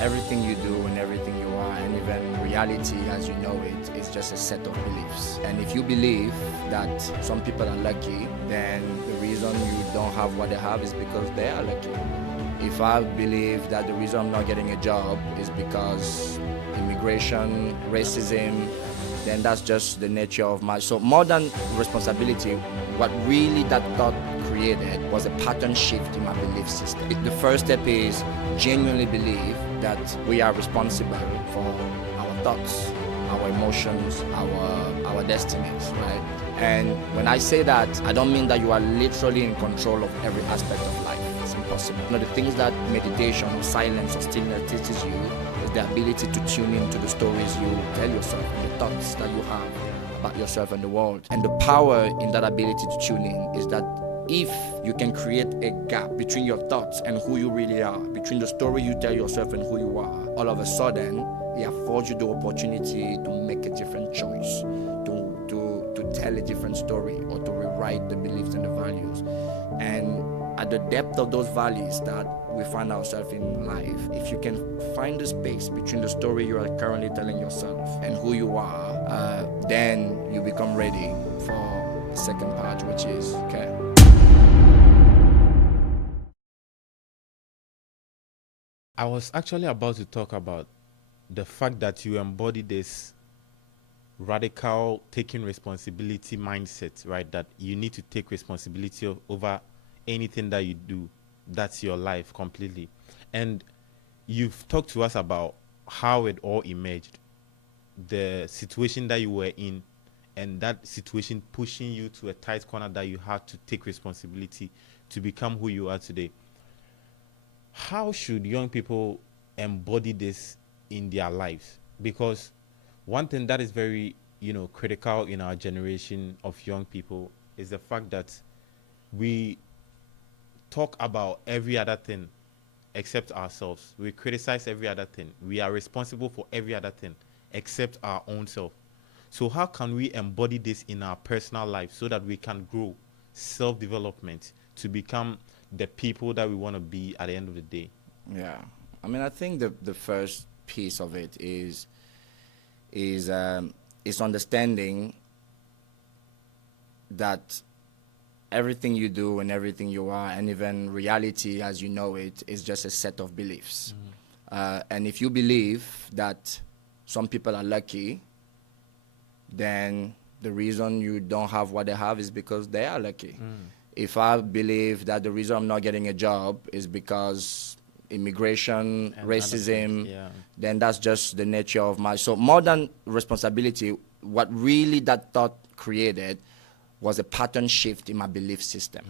Everything you do and everything you are, and even reality as you know it, is just a set of beliefs. And if you believe that some people are lucky, then the reason you don't have what they have is because they are lucky. If I believe that the reason I'm not getting a job is because immigration, racism, then that's just the nature of my... So more than responsibility, what really that thought created was a pattern shift in my belief system. The first step is genuinely believe that we are responsible for our thoughts, our emotions, our destinies, right? And when I say that, I don't mean that you are literally in control of every aspect of life. It's impossible. You know, the things that meditation or silence or stillness teaches you is the ability to tune into the stories you tell yourself and the thoughts that you have about yourself and the world. And the power in that ability to tune in is that if you can create a gap between your thoughts and who you really are, between the story you tell yourself and who you are, all of a sudden, it affords you the opportunity to make a different choice, to tell a different story, or to rewrite the beliefs and the values. And at the depth of those values that we find ourselves in life, if you can find the space between the story you are currently telling yourself and who you are, then you become ready for the second part, which is, okay, I was actually about to talk about the fact that you embody this radical taking responsibility mindset, right? That you need to take responsibility over anything that you do. That's your life completely. And you've talked to us about how it all emerged, the situation that you were in, and that situation pushing you to a tight corner that you had to take responsibility to become who you are today. How should young people embody this in their lives? Because one thing that is very, critical in our generation of young people is the fact that we talk about every other thing except ourselves. We criticize every other thing. We are responsible for every other thing except our own self. So how can we embody this in our personal life so that we can grow self-development to become the people that we want to be at the end of the day? yeah. I mean, I think the first piece of it is understanding that everything you do and everything you are, and even reality as you know it, is just a set of beliefs. And if you believe that some people are lucky, then the reason you don't have what they have is because they are lucky. If I believe that the reason I'm not getting a job is because immigration, And racism, yeah. then that's just the nature of my... So more than responsibility, what really that thought created was a pattern shift in my belief system.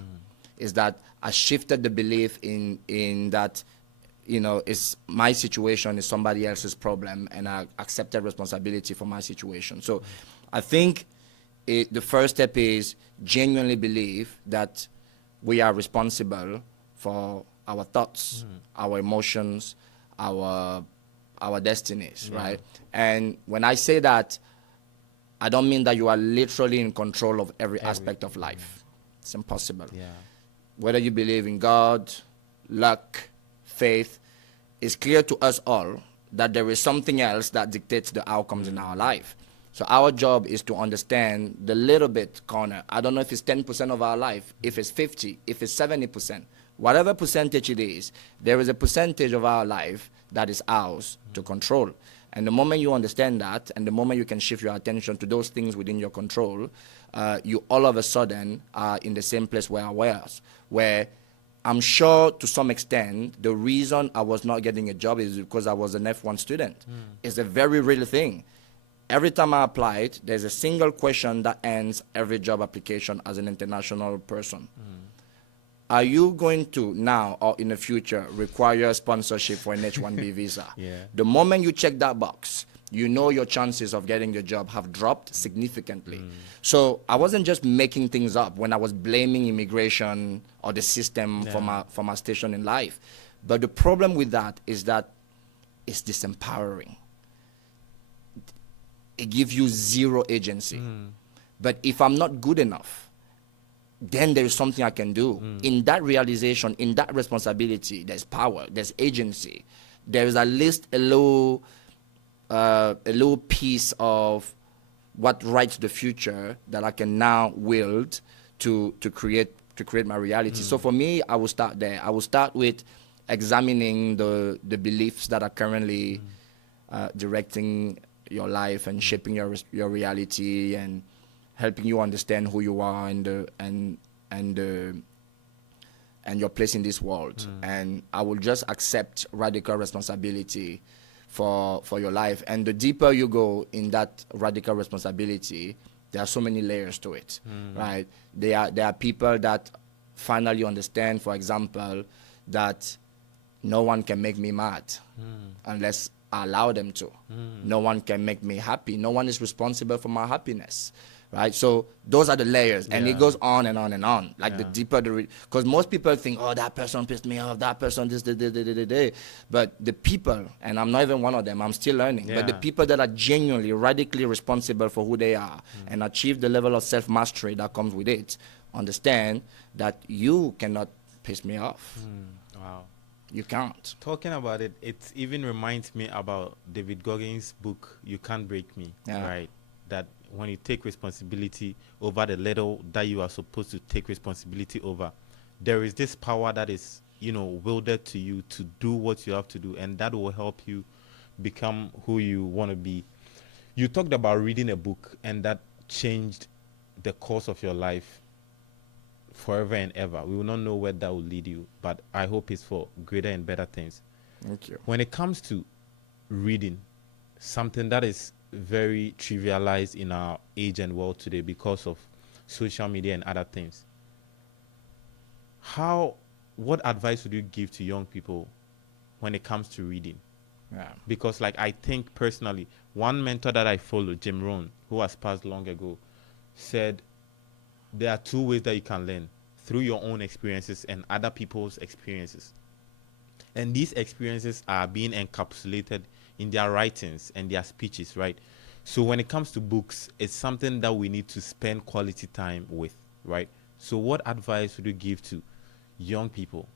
Is that I shifted the belief in that, it's my situation is somebody else's problem, and I accepted responsibility for my situation. So I think the first step is genuinely believe that we are responsible for our thoughts, our emotions, our destinies, right? And when I say that, I don't mean that you are literally in control of every aspect of life. It's impossible. Yeah. Whether you believe in God, luck, faith, it's clear to us all that there is something else that dictates the outcomes in our life. So our job is to understand the little bit corner. I don't know if it's 10% of our life, if it's 50, if it's 70%. Whatever percentage it is, there is a percentage of our life that is ours to control. And the moment you understand that, and the moment you can shift your attention to those things within your control, you all of a sudden are in the same place where I was, where I'm sure to some extent the reason I was not getting a job is because I was an F1 student. It's a very real thing. Every time I applied, there's a single question that ends every job application as an international person. Are you going to now or in the future require sponsorship for an H-1B visa? Yeah. The moment you check that box, you know your chances of getting the job have dropped significantly. So I wasn't just making things up when I was blaming immigration or the system for my station in life. But the problem with that is that it's disempowering. It gives you zero agency. But if I'm not good enough, then there is something I can do. In that realization, in that responsibility, there's power, there's agency, there is at least a little piece of what writes the future that I can now wield to create my reality. So for me, I will start there. I will start with examining the beliefs that are currently directing your life and shaping your reality and helping you understand who you are and your place in this world. And I will just accept radical responsibility for your life. And the deeper you go in that radical responsibility, there are so many layers to it, right? There are people that finally understand, for example, that no one can make me mad unless I allow them to. No one can make me happy. No one is responsible for my happiness, right? So those are the layers, and it goes on and on and on. Like the deeper because most people think, oh, that person pissed me off, that person this, but the people, and I'm not even one of them, I'm still learning, but the people that are genuinely, radically responsible for who they are and achieve the level of self-mastery that comes with it, understand that you cannot piss me off. Wow. You can't. Talking about it, it even reminds me about David Goggins' book, You Can't Break Me, right? That when you take responsibility over the little that you are supposed to take responsibility over, there is this power that is, wielded to you to do what you have to do, and that will help you become who you want to be. You talked about reading a book, and that changed the course of your life forever and ever. We will not know where that will lead you, but I hope it's for greater and better things. Thank you. When it comes to reading, something that is very trivialized in our age and world today because of social media and other things, what advice would you give to young people when it comes to reading? Because I think personally, one mentor that I follow, Jim Rohn, who has passed long ago, said there are two ways that you can learn: through your own experiences and other people's experiences. And these experiences are being encapsulated in their writings and their speeches, right? So when it comes to books, it's something that we need to spend quality time with, right? So what advice would you give to young people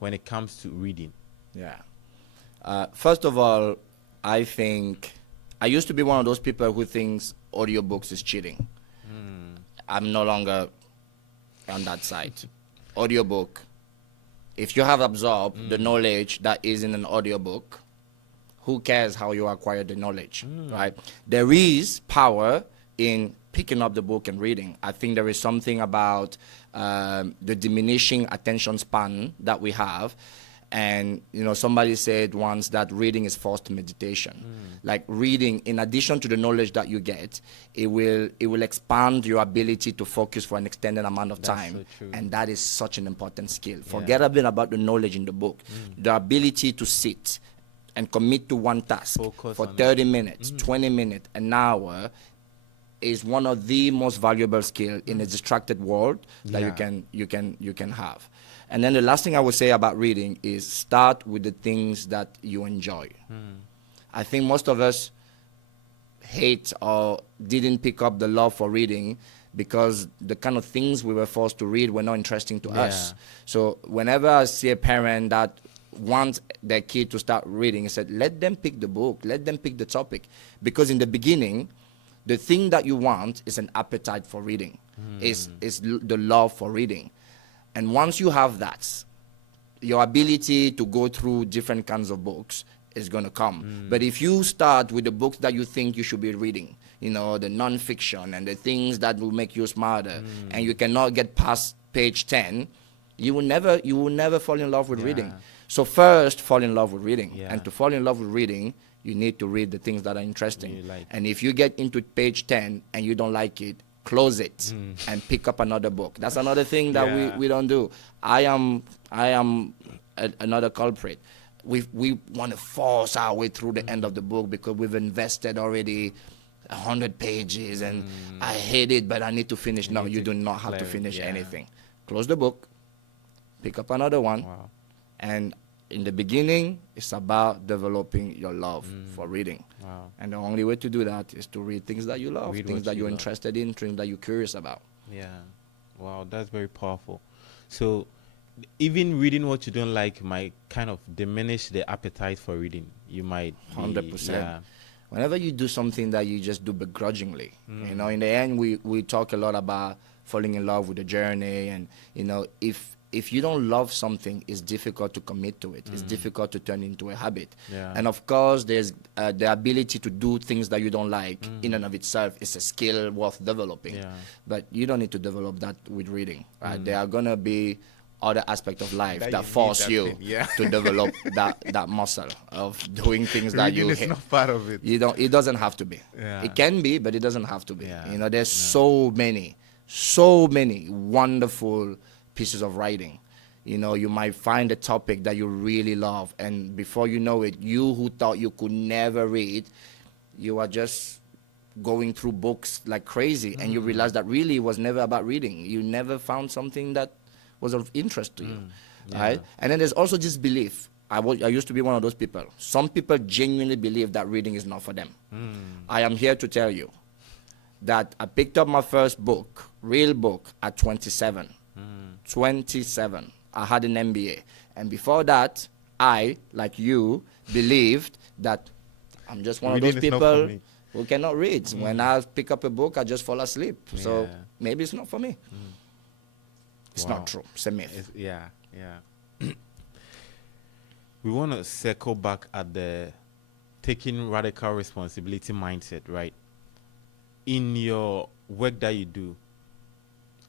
when it comes to reading? First of all, I think I used to be one of those people who thinks audiobooks is cheating. I'm no longer on that side. Audiobook, if you have absorbed the knowledge that is in an audiobook, who cares how you acquire the knowledge, right? There is power in picking up the book and reading. I think there is something about the diminishing attention span that we have. And somebody said once that reading is forced meditation. Like reading, in addition to the knowledge that you get, it will expand your ability to focus for an extended amount of time. So true. And that is such an important skill. Forget a bit about the knowledge in the book. The ability to sit and commit to one task for 30 minutes, 20 minutes, an hour is one of the most valuable skills in a distracted world that you can have. And then the last thing I would say about reading is start with the things that you enjoy. I think most of us hate or didn't pick up the love for reading because the kind of things we were forced to read were not interesting to us. So whenever I see a parent that wants their kid to start reading, I said, let them pick the book, let them pick the topic. Because in the beginning, the thing that you want is an appetite for reading, is the love for reading. And once you have that, your ability to go through different kinds of books is going to come. But if you start with the books that you think you should be reading, the non-fiction and the things that will make you smarter, and you cannot get past page 10, you will never fall in love with reading. So first, fall in love with reading. And to fall in love with reading, you need to read the things that are interesting. And if you get into page 10 and you don't like it, close it and pick up another book. That's another thing that we don't do. I am another culprit. We want to force our way through the end of the book because we've invested already 100 pages and I hate it, but I need to finish. No, you do not have to finish anything. Close the book, pick up another one, and in the beginning, it's about developing your love for reading. And the only way to do that is to read things that you love, things that you're interested in, things that you're curious about. Wow, that's very powerful. So even reading what you don't like might kind of diminish the appetite for reading. You might be, 100%. yeah, Whenever you do something that you just do begrudgingly, you know, in the end, we talk a lot about falling in love with the journey, and you know, if you don't love something, it's difficult to commit to it. It's difficult to turn into a habit. Yeah. And of course, there's the ability to do things that you don't like in and of itself is a skill worth developing. Yeah. But you don't need to develop that with reading, right? There are gonna be other aspects of life That that you need force that you thing, yeah. to develop that muscle of doing things that Reading you is hate. not part of it. You don't. It doesn't have to be. Yeah. It can be, but it doesn't have to be. Yeah. You know, there's so many wonderful pieces of writing. You know, you might find a topic that you really love, and before you know it, you who thought you could never read, you are just going through books like crazy, and you realize that really it was never about reading. You never found something that was of interest to you, right? And then there's also this belief. I used to be one of those people. Some people genuinely believe that reading is not for them. I am here to tell you that I picked up my first book, real book, at 27. 27. I had an MBA. And before that, I, like you, believed that I'm just one Reading of is those not for people me. who cannot read. When I pick up a book, I just fall asleep. So Yeah. maybe it's not for me. It's Wow. not true. It's a myth. Yeah. We want to circle back at the taking radical responsibility mindset, right? In your work that you do,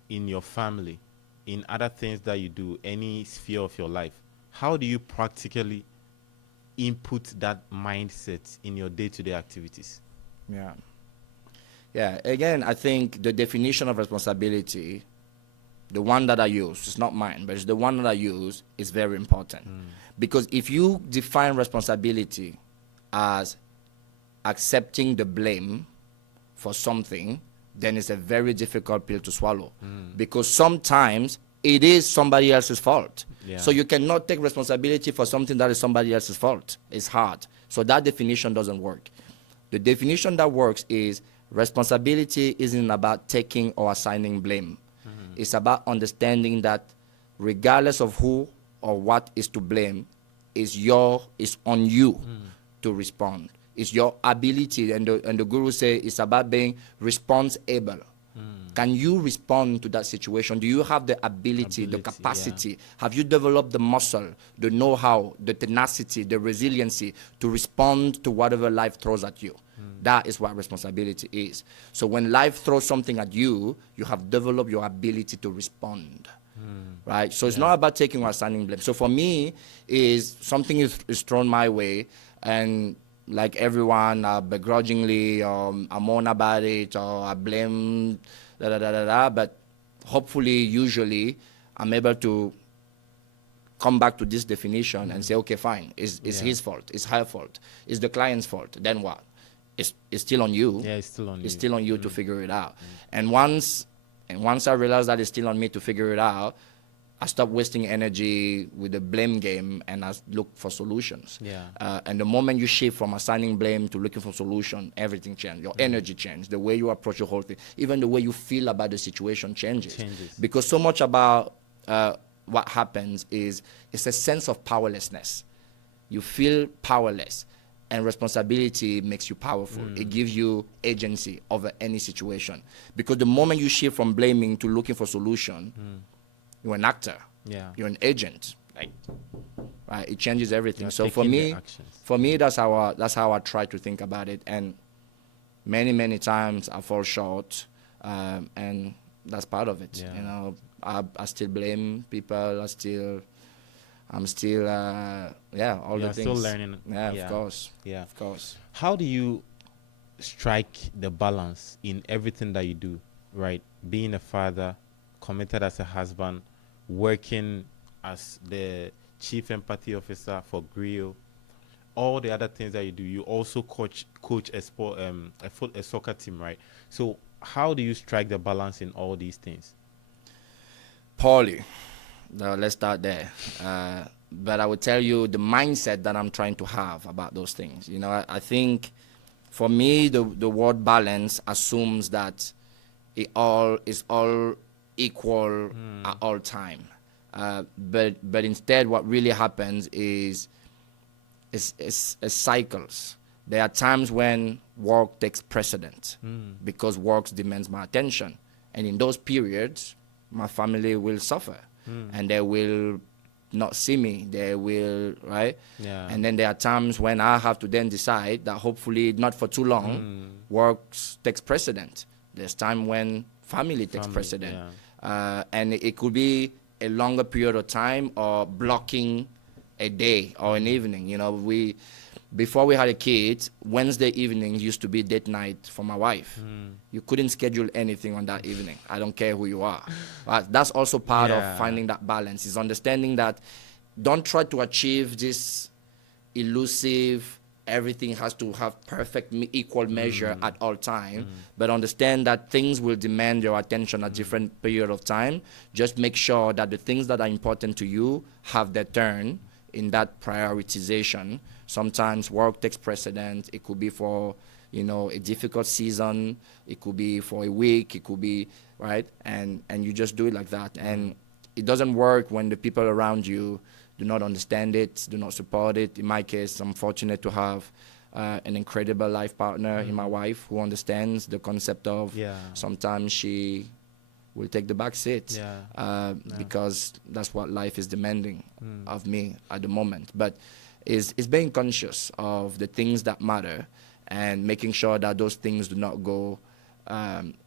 in your family, in other things that you do, any sphere of your life, how do you practically input that mindset in your day-to-day activities? Yeah. Yeah. Again, I think the definition of responsibility, the one that I use, it's not mine, but it's the one that I use, is very important. Because if you define responsibility as accepting the blame for something, then it's a very difficult pill to swallow. Because sometimes it is somebody else's fault. Yeah. So you cannot take responsibility for something that is somebody else's fault. It's hard. So that definition doesn't work. The definition that works is responsibility isn't about taking or assigning blame. It's about understanding that regardless of who or what is to blame, it's on you to respond. It's your ability, and the guru say it's about being responsible. Can you respond to that situation? Do you have the ability, the capacity? Have you developed the muscle, the know-how, the tenacity, the resiliency to respond to whatever life throws at you? That is what responsibility is. So when life throws something at you, you have developed your ability to respond. Right? So it's not about taking or assigning blame. So for me, is something is thrown my way, and like everyone, begrudgingly, I moan about it, or I blame, but hopefully, usually, I'm able to come back to this definition and say, okay, fine, it's his fault, it's her fault, it's the client's fault, then what? It's still on you. Yeah, it's still on you. It's still on you to figure it out. And once I realize that it's still on me to figure it out, I stop wasting energy with the blame game, and I look for solutions. Yeah. And the moment you shift from assigning blame to looking for solution, everything changes. Your energy changes. The way you approach the whole thing, even the way you feel about the situation changes. Because so much about what happens is it's a sense of powerlessness. You feel powerless, and responsibility makes you powerful. It gives you agency over any situation. Because the moment you shift from blaming to looking for solution, you're an actor. Yeah. You're an agent. Like, right? It changes everything. You're So for taking the me, actions. that's how I try to think about it. And many times I fall short, and that's part of it. Yeah. You know, I still blame people. I'm still, all the things. Still learning. Yeah, of course. Yeah. Of course. How do you strike the balance in everything that you do, right? Being a father, committed as a husband, working as the chief empathy officer for Grill, all the other things that you do. You also coach a sport, a soccer team, right? So how do you strike the balance in all these things? Poorly. Now, let's start there. But I would tell you the mindset that I'm trying to have about those things. You know, I think for me, the word balance assumes that it all is all equal at all time. But instead, what really happens is cycles. There are times when work takes precedent because work demands my attention. And in those periods, my family will suffer and they will not see me. They will, right? Yeah. And then there are times when I have to then decide that hopefully not for too long, work takes precedent. There's time when family takes precedent. And it could be a longer period of time or blocking a day or an evening. You know, before we had a kid, Wednesday evening used to be date night for my wife. You couldn't schedule anything on that evening. I don't care who you are. But that's also part of finding that balance, is understanding that don't try to achieve this elusive, everything has to have perfect equal measure at all time, but understand that things will demand your attention at different period of time. Just make sure that the things that are important to you have their turn in that prioritization. Sometimes work takes precedent. It could be for, you know, a difficult season. It could be for a week. It could be, right? And you just do it like that. And it doesn't work when the people around you do not understand it, do not support it. In my case, I'm fortunate to have an incredible life partner in my wife who understands the concept of sometimes she will take the back seat because that's what life is demanding of me at the moment. But is being conscious of the things that matter and making sure that those things do not go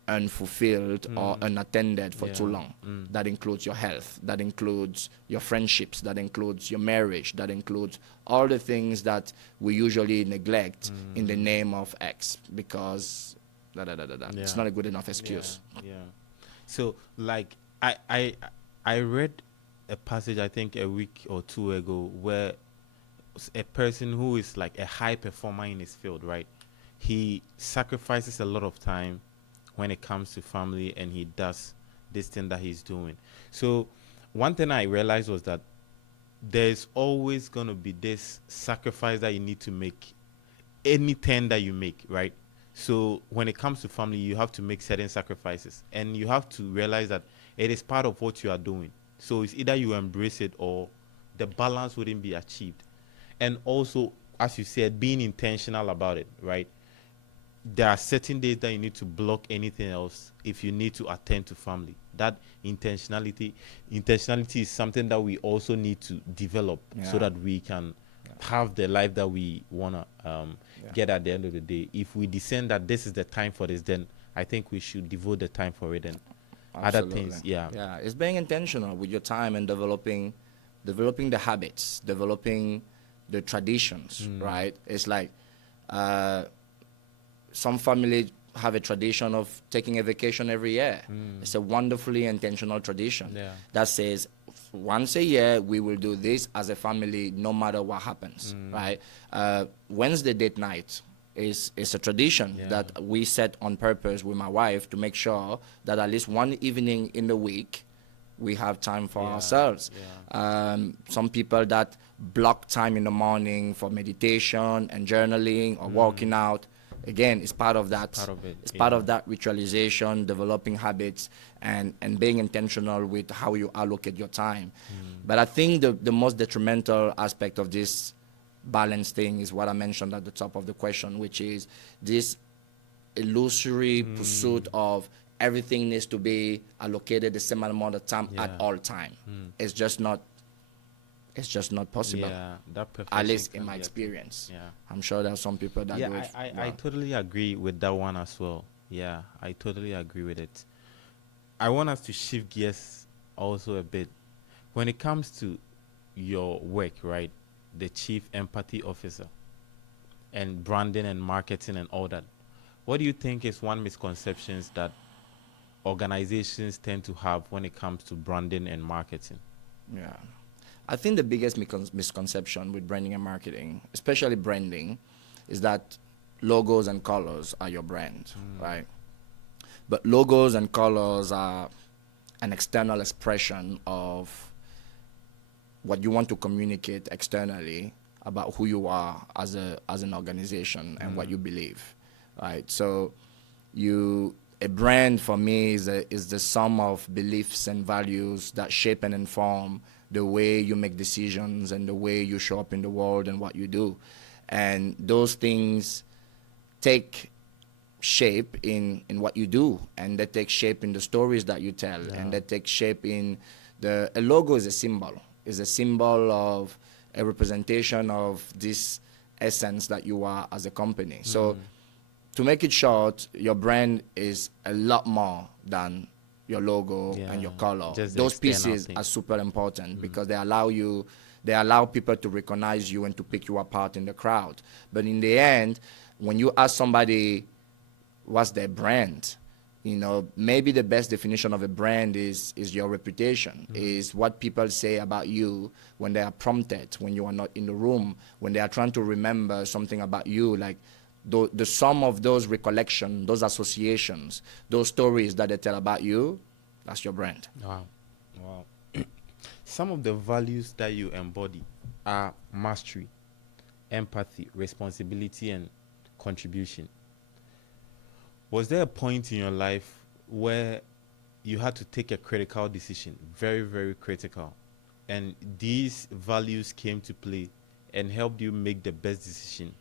unfulfilled or unattended for too long. That includes your health, that includes your friendships, that includes your marriage, that includes all the things that we usually neglect in the name of X because it's not a good enough excuse. So like I read a passage I think a week or two ago where a person who is like a high performer in his field, right? He sacrifices a lot of time when it comes to family and he does this thing that he's doing. So one thing I realized was that there's always going to be this sacrifice that you need to make any turn that you make, right? So when it comes to family, you have to make certain sacrifices and you have to realize that it is part of what you are doing. So it's either you embrace it or the balance wouldn't be achieved. And also, as you said, being intentional about it, right? There are certain days that you need to block anything else if you need to attend to family. That intentionality is something that we also need to develop so that we can have the life that we want to get at the end of the day. If we discern that this is the time for this, then I think we should devote the time for it and other things. Yeah, it's being intentional with your time and developing the habits, developing the traditions, right? It's like some families have a tradition of taking a vacation every year. It's a wonderfully intentional tradition that says once a year we will do this as a family no matter what happens, right? Wednesday date night is a tradition that we set on purpose with my wife to make sure that at least one evening in the week we have time for ourselves. Some people that block time in the morning for meditation and journaling or working out. Again, it's part of that. It's part of that ritualization, developing habits, and being intentional with how you allocate your time. But I think the most detrimental aspect of this balance thing is what I mentioned at the top of the question, which is this illusory pursuit of everything needs to be allocated the same amount of time at all time. It's just not possible. At least in my experience. I'm sure there are some people that do it. I totally agree with that one as well. Yeah, I totally agree with it. I want us to shift gears also a bit. When it comes to your work, right? The Chief Empathy Officer and branding and marketing and all that. What do you think is one misconceptions that organizations tend to have when it comes to branding and marketing? Yeah. I think the biggest misconception with branding and marketing, especially branding, is that logos and colors are your brand, right? But logos and colors are an external expression of what you want to communicate externally about who you are as an organization and what you believe, right? So a brand for me is the sum of beliefs and values that shape and inform the way you make decisions and the way you show up in the world and what you do. And those things take shape in what you do, and they take shape in the stories that you tell, and they take shape in a logo is a symbol of a representation of this essence that you are as a company. So to make it short, your brand is a lot more than your logo and your color. Just Those pieces are super important because they allow people to recognize you and to pick you apart in the crowd. But in the end, when you ask somebody what's their brand, you know, maybe the best definition of a brand is your reputation, is what people say about you when they are prompted, when you are not in the room, when they are trying to remember something about you, like the sum of those recollections, those associations, those stories that they tell about you, that's your brand. Wow. Some of the values that you embody are mastery, empathy, responsibility, and contribution. Was there a point in your life where you had to take a critical decision, very, very critical, and these values came to play and helped you make the best decision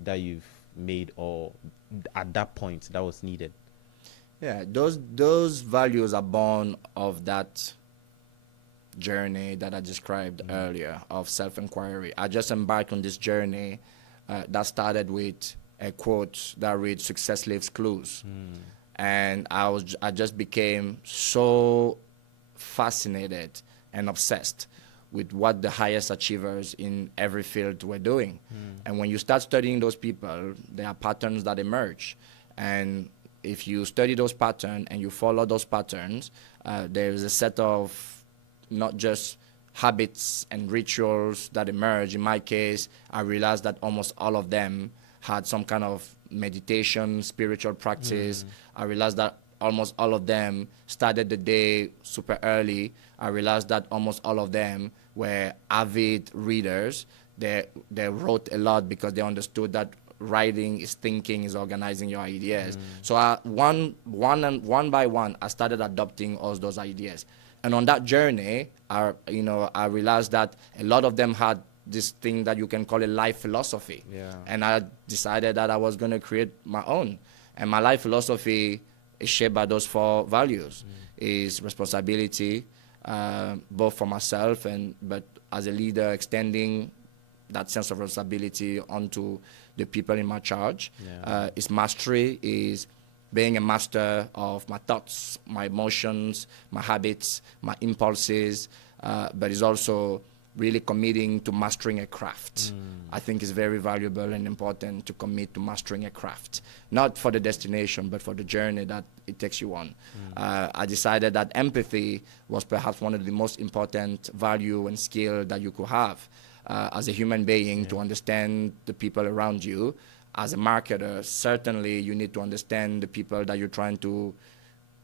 that you've made, or at that point that was needed? Yeah, those values are born of that journey that I described earlier of self-inquiry. I just embarked on this journey that started with a quote that reads, "Success leaves clues." And I just became so fascinated and obsessed with what the highest achievers in every field were doing. And when you start studying those people, there are patterns that emerge. And if you study those patterns and you follow those patterns, there is a set of not just habits and rituals that emerge. In my case, I realized that almost all of them had some kind of meditation, spiritual practice. I realized that almost all of them started the day super early. I realized that almost all of them were avid readers. They wrote a lot because they understood that writing is thinking, is organizing your ideas. So one by one, I started adopting all those ideas. And on that journey, I realized that a lot of them had this thing that you can call a life philosophy. And I decided that I was going to create my own. And my life philosophy is shaped by those 4 values. Is responsibility, both for myself but as a leader, extending that sense of responsibility onto the people in my charge. Is mastery, is being a master of my thoughts, my emotions, my habits, my impulses, but is also really committing to mastering a craft. I think it's very valuable and important to commit to mastering a craft, not for the destination, but for the journey that it takes you on. I decided that empathy was perhaps one of the most important value and skill that you could have as a human being, to understand the people around you. As a marketer, certainly you need to understand the people that you're trying to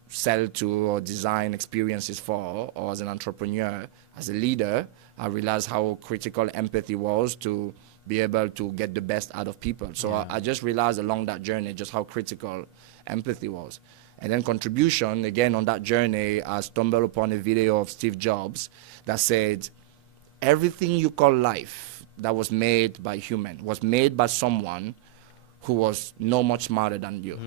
sell to or design experiences for. Or as an entrepreneur, as a leader, I realized how critical empathy was to be able to get the best out of people. So I just realized along that journey just how critical empathy was. And then contribution, again, on that journey, I stumbled upon a video of Steve Jobs that said, everything you call life that was made by human was made by someone who was no much smarter than you.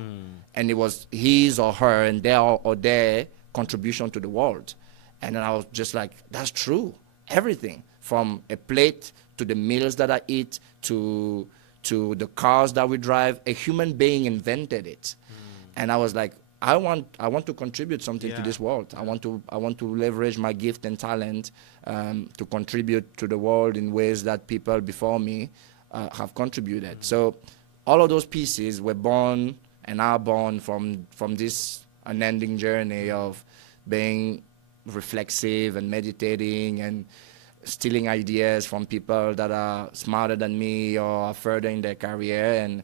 And it was his or her and their contribution to the world. And then I was just like, that's true. Everything, from a plate to the meals that I eat to the cars that we drive, a human being invented it. And I was like, I want to contribute something to this world. I want to leverage my gift and talent to contribute to the world in ways that people before me have contributed. So all of those pieces were born and are born from this unending journey of being reflexive and meditating and stealing ideas from people that are smarter than me or are further in their career, and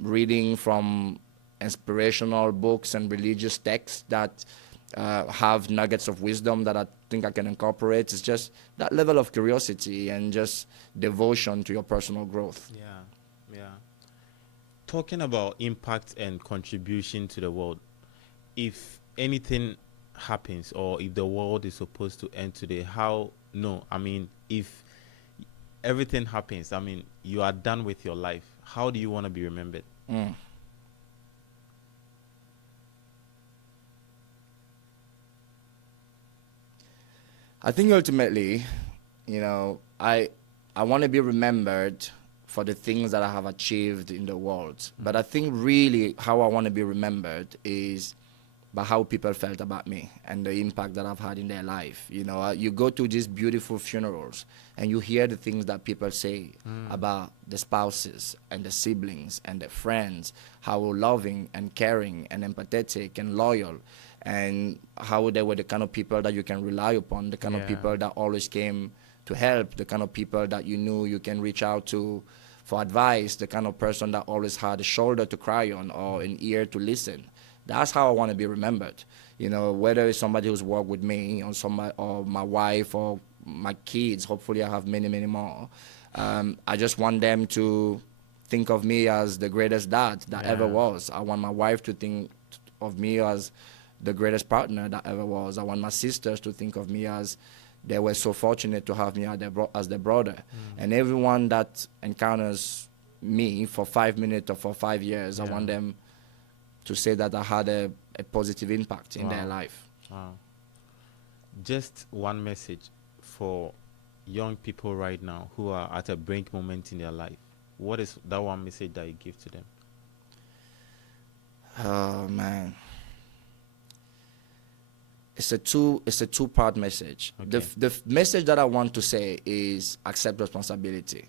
reading from inspirational books and religious texts that have nuggets of wisdom that I think I can incorporate. It's just that level of curiosity and just devotion to your personal growth. talking about impact and contribution to the world, if anything happens or if the world is supposed to end today, if everything happens, you are done with your life, how do you want to be remembered? I think ultimately, I want to be remembered for the things that I have achieved in the world. But I think really how I want to be remembered is by how people felt about me and the impact that I've had in their life. You go to these beautiful funerals and you hear the things that people say about the spouses and the siblings and the friends, how loving and caring and empathetic and loyal, and how they were the kind of people that you can rely upon, the kind of people that always came to help, the kind of people that you knew you can reach out to for advice, the kind of person that always had a shoulder to cry on or an ear to listen. That's how I want to be remembered. Whether it's somebody who's worked with me or somebody, or my wife or my kids, hopefully I have many, many more. I just want them to think of me as the greatest dad that ever was. I want my wife to think of me as the greatest partner that ever was. I want my sisters to think of me as they were so fortunate to have me as their brother. And everyone that encounters me for 5 minutes or for 5 years, I want them to say that I had a positive impact in their life. Wow. Just one message for young people right now who are at a break moment in their life. What is that one message that you give to them? Oh man, it's a two-part message. Okay. The message that I want to say is accept responsibility.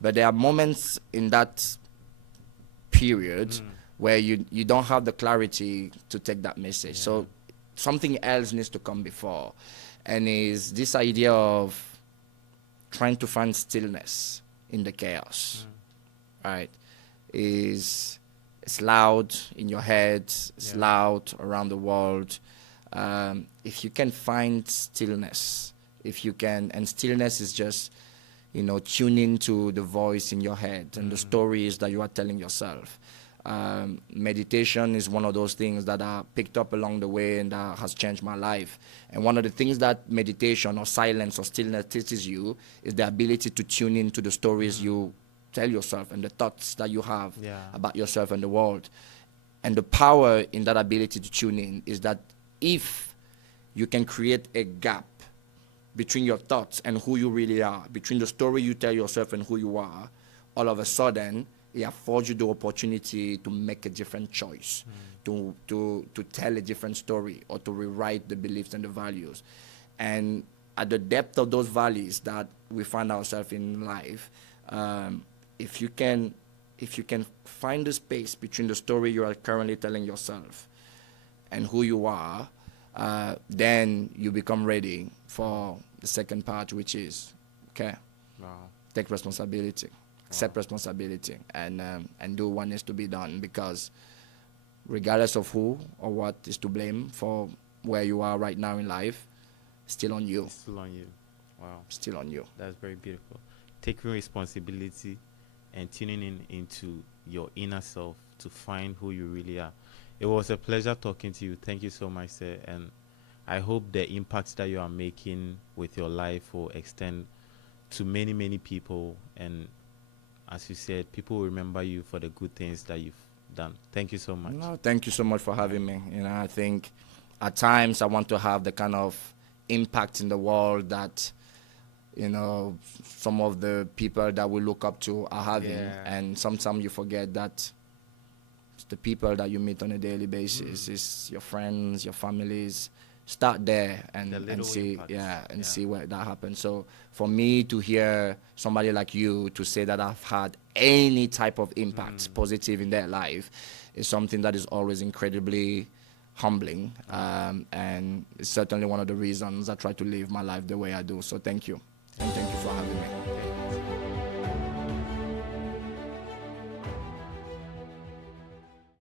But there are moments in that period where you don't have the clarity to take that message. So something else needs to come before. And is this idea of trying to find stillness in the chaos, right? It's loud in your head, it's loud around the world. If you can find stillness, and stillness is just, tuning to the voice in your head and the stories that you are telling yourself. Meditation is one of those things that I picked up along the way and that has changed my life. And one of the things that meditation or silence or stillness teaches you is the ability to tune into the stories you tell yourself and the thoughts that you have about yourself and the world. And the power in that ability to tune in is that if you can create a gap between your thoughts and who you really are, between the story you tell yourself and who you are, all of a sudden it affords you the opportunity to make a different choice, to tell a different story, or to rewrite the beliefs and the values. And at the depth of those valleys that we find ourselves in life, if you can find the space between the story you are currently telling yourself and who you are, then you become ready for the second part, which is, take responsibility. Accept responsibility and do what needs to be done, because regardless of who or what is to blame for where you are right now in life, still on you. Still on you. Wow. Still on you. That's very beautiful. Taking responsibility and tuning into your inner self to find who you really are. It was a pleasure talking to you. Thank you so much, sir. And I hope the impacts that you are making with your life will extend to many, many people. And as you said, people will remember you for the good things that you've done. Thank you so much. No, thank you so much for having me. I think at times I want to have the kind of impact in the world that, some of the people that we look up to are having. And sometimes you forget that it's the people that you meet on a daily basis. It's your friends, your families. Start there and see see where that happens. So for me to hear somebody like you to say that I've had any type of impact positive in their life is something that is always incredibly humbling, and it's certainly one of the reasons I try to live my life the way I do. So thank you, and thank you for having me.